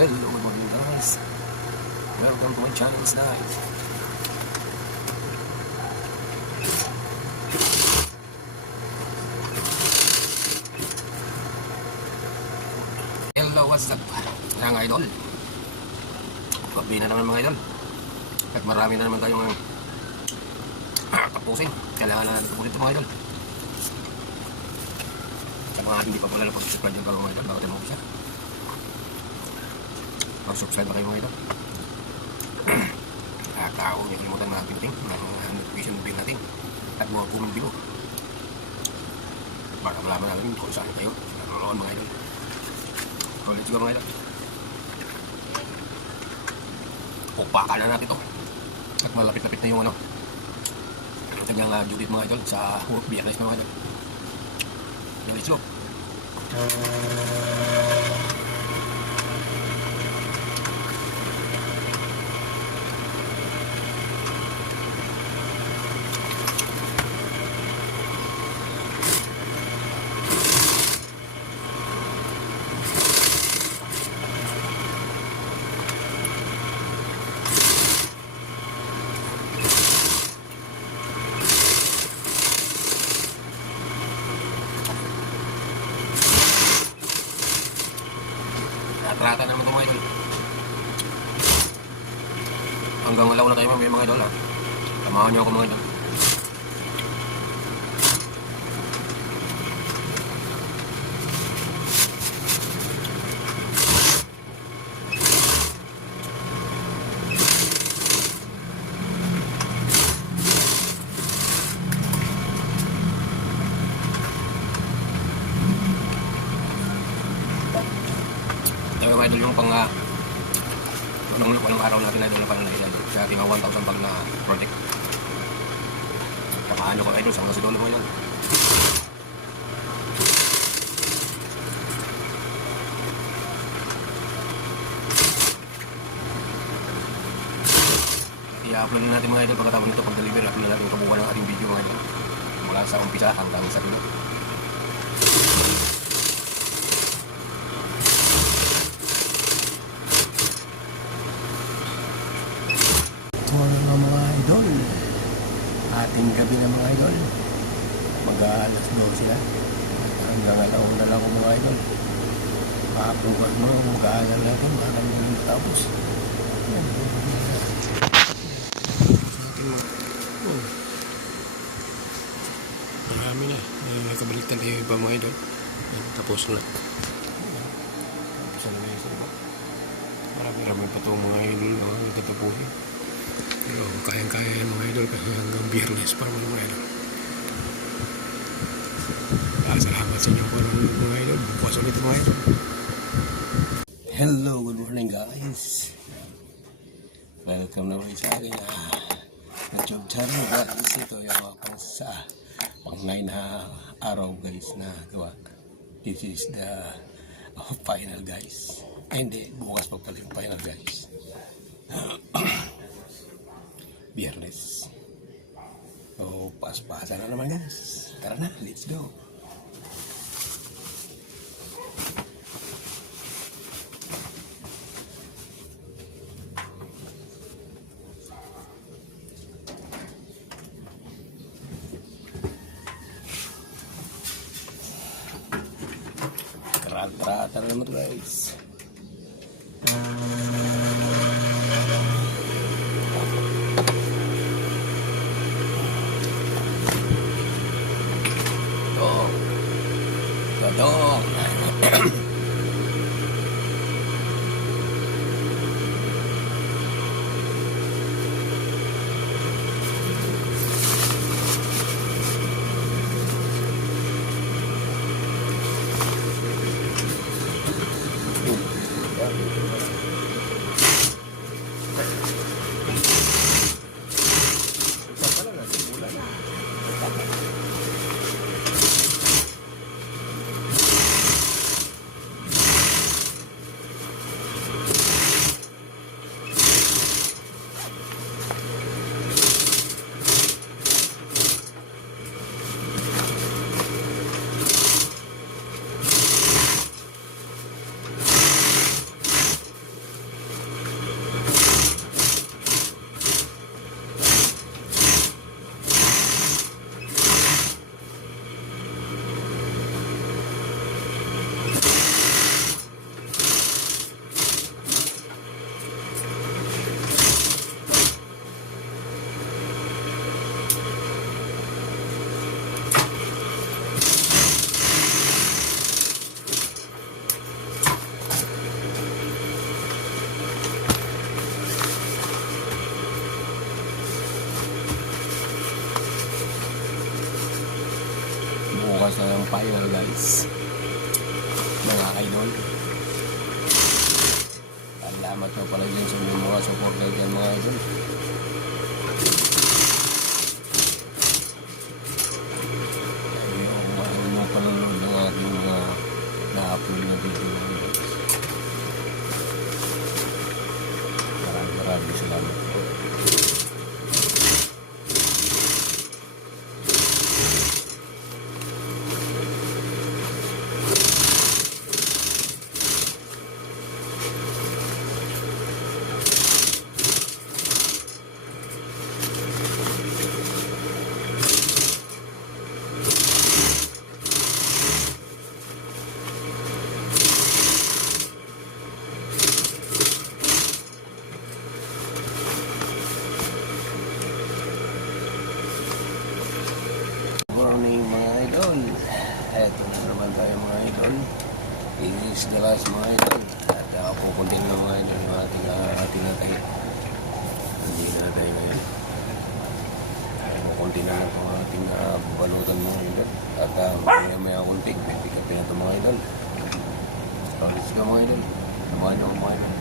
Hello, good morning guys. Welcome to my channel tonight. Hello, what's up mga idol? Gabi na naman mga idol. At marami na naman tayong tapusin. Kailangan na natin tapusin ito mga idol. Sa mga hindi pa pala na pag-subscribe dyan mga idol, bakit mo siya? Mag-subscribe na kayo mga idol. At huwag niyo kalimutan na pinutin ng notification bell natin. At huwag comment below para malaman namin kung saan kayo nanonood mga idol. So let's go mga idol. Upakan na natin ito. At malapit-lapit na yung kanyang due date mga idol sa biyernes na mga idol. So let's go. Trata naman ito mga idol. Hanggang alaw na tayo mga idol ha. Tamahan niyo ako mga idol. Mga idol yung walang araw natin idol na pananay sa ating 1,000 pag na project. Samahan nyo ko idol sa mga sidolo mo yan. I-upload natin mga idol pagkatapos nito pag-deliver. Upload natin yung kabuuan ng ating video mga idol mula sa umpisa hanggang sa dulo. Mga idol, ating gabi na mga idol, mag-alas 12 na at hanggang alaw na lang mga idol. Papukan mo, mag-aaral natin, marami na tapos. Marami na, nakabaliktad na yung iba mga idol. Tapos na. Tapos na yung isa. Marami pa itong mga idol na nagkatapusin. Pero kayang-kaya yan mga idol kasi hanggang biyernes pa mga idol. Salamat sa inyo mga idol. Bukas ulit mga idol. Hello, good morning guys. Welcome na ulit sa akin YouTube channel guys. Ito yung pang 9 na araw guys na gawa. This is the final guys. Hindi, bukas pa pala yung final guys. Biyernes. So, pas-pasa na naman guys. Tara na, let's go. Trata na naman guys. Dong. final guys. Mga idol. Salamat po pala dyan sa mga supporter dyan mga idol. Ayaw mo panonood ng aking mga na-upload na video guys. Maraming salamat po. Morning mga idol. Eto na naman tayo mga idol. This is the last mga idol. At pupuntin na mga idol yung ating natay. Hindi na tayo ngayon. Pupuntin na lang ang ating balutan mga idol. At maya kunti. Pick upin na ito mga idol. So let's go mga idol. Samahan nyo mga idol.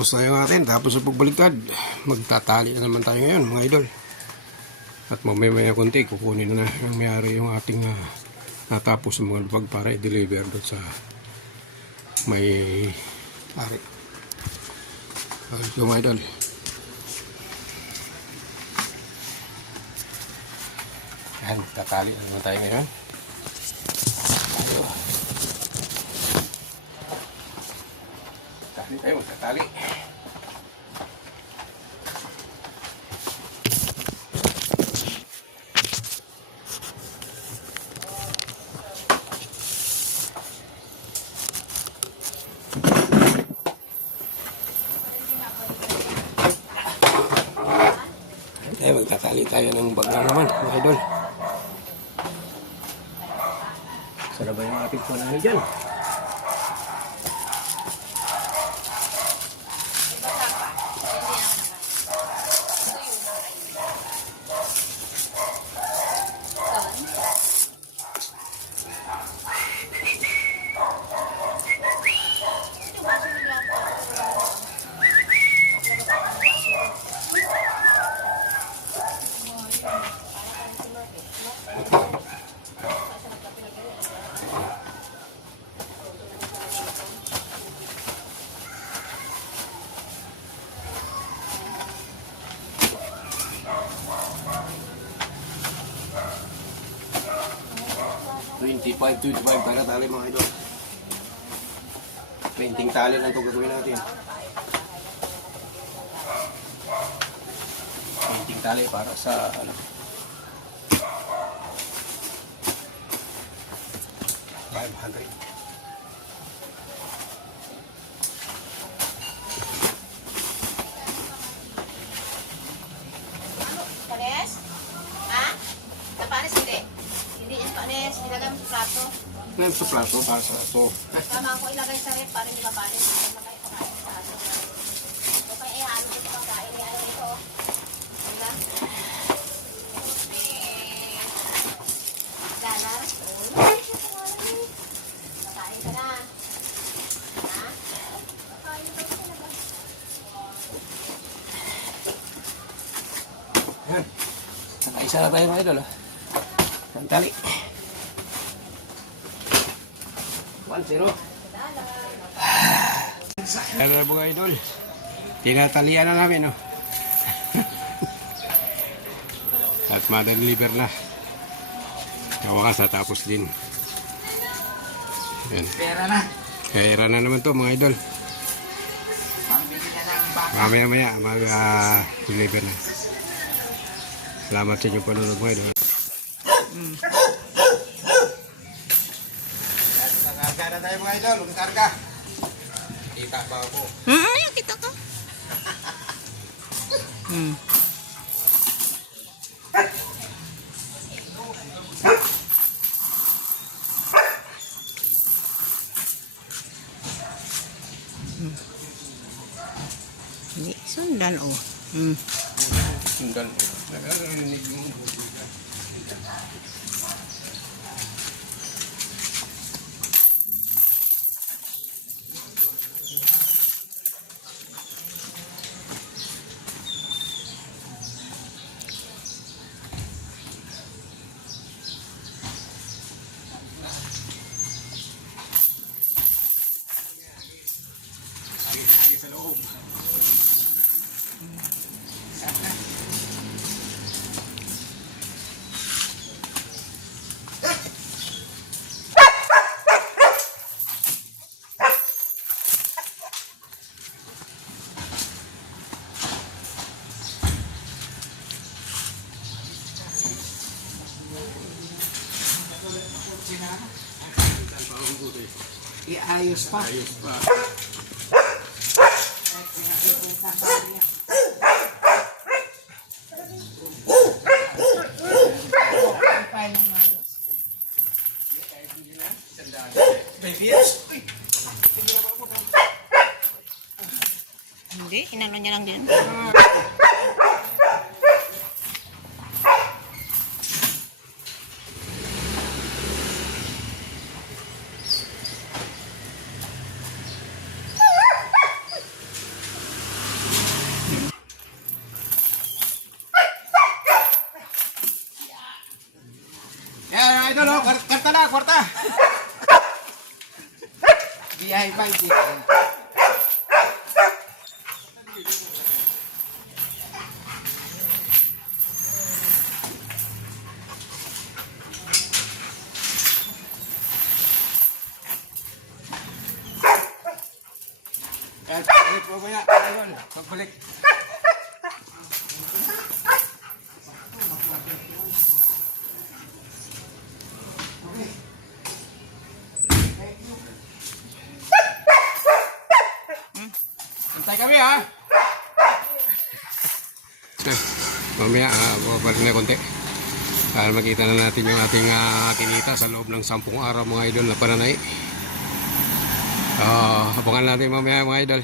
Tapos tayo natin, tapos sa pagbaliktad, magtatali na naman tayo ngayon mga idol. At mamaya konti, kukunin na ng mayari yung ating natapos ng mga lubag para i-deliver doon sa may ari. So mga idol, yan, tatali na naman tayo ngayon. Tali tayo, magtatali. Magtatali tayo ng baglang naman, mga idol. Sana ba yung ating panahon dyan? $25 para tali mga idol. 20 tali lang ito gagawin natin. 20 tali para sa ano. $500. Pares? Ha? Sa pares hindi. Hindi yan pares. Ilagay mo sa plato. Ngayon sa plato para sa ito. Tama ko ilagay sa rep para hindi mapares. Hindi makaya pakain sa ato. So kaya ihalo ko ito kain. Ihalo ito. Hanggang. $1. Kakain ka na. Ha? Kakain ka na. Yan. Nakaisa na tayo mga idol. Ang tali. 1-0. Ano na mga idol? Tinatalian na namin, no? At ma-deliver na. Kawakas natapos din. Yan. Pera na. Kaya na naman to mga idol. Pambili na ng baka. Mamaya-maya mag-deliver na. Salamat sa inyong panunod mga idol. Nakarga na tayo mga idol. Nakarga. Kita pa ako. Kita ka. Hindi, sundan o. Sundan. Nagarinig yung buti. Lagi sa loob. Iayos pa. Ayos pa. Hindi, inano niya lang din. Yan, idol, oh. Kwarta na, kwarta. Biyahe pa, biyahe. Yan, pagbalik po kaya, idol. Pagbalik. Antay kami ha. Mamaya, babalik na konti. Para makita na natin yung ating kinita sa loob ng 10 araw mga idol na pananay. Abangan natin mamaya mga idol.